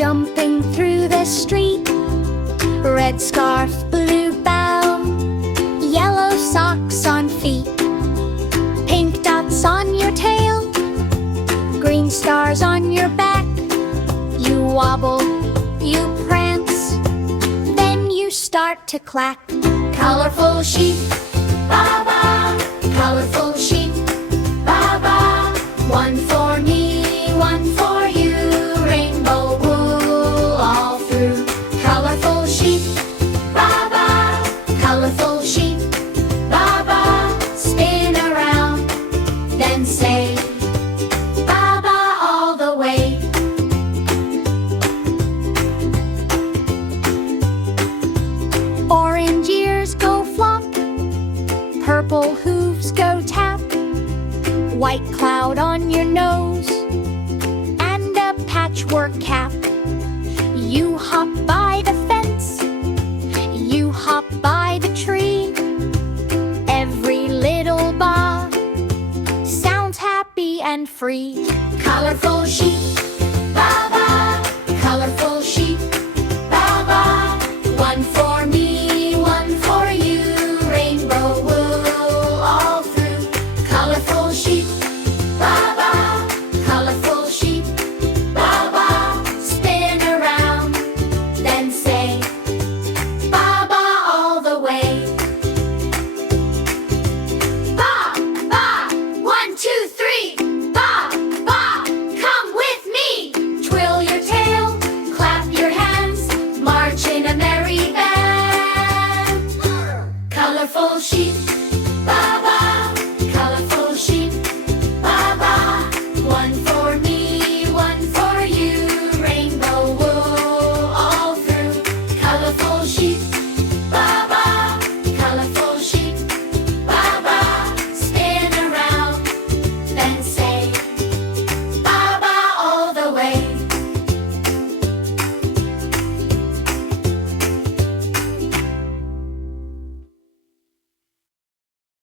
jumping through the street. Red scarf, blue bow, yellow socks on feet. Pink dots on your tail, green stars on your back. You wobble, you prance, then you start to clack. Colorful sheep, baa baa. Colorful sheep, baa baa. One for me, one for you. Rainbow wool all through. Colorful sheep, baa baa. Colorful sheep, baa baa. Spin around, then say baa baa all the way. Orange ears go flop, purple hooves go tap. White cloud on your nose and a patchwork cap. You hop by the fence, you hop by the tree. Every little baa sounds happy and free. Colorful sheep, baa baa. Colorful sheep, baa baa. One for me, one for you. Rainbow wool all through. Colorful sheep, baa baa. Colorful sheep, baa baa. Spin around, then say baa baa all the way. Baa baa, 1, 2, 3. Baa baa, come with me. Twirl your tail, clap your hands, march in a merry band. Colorful sheep, baa baa.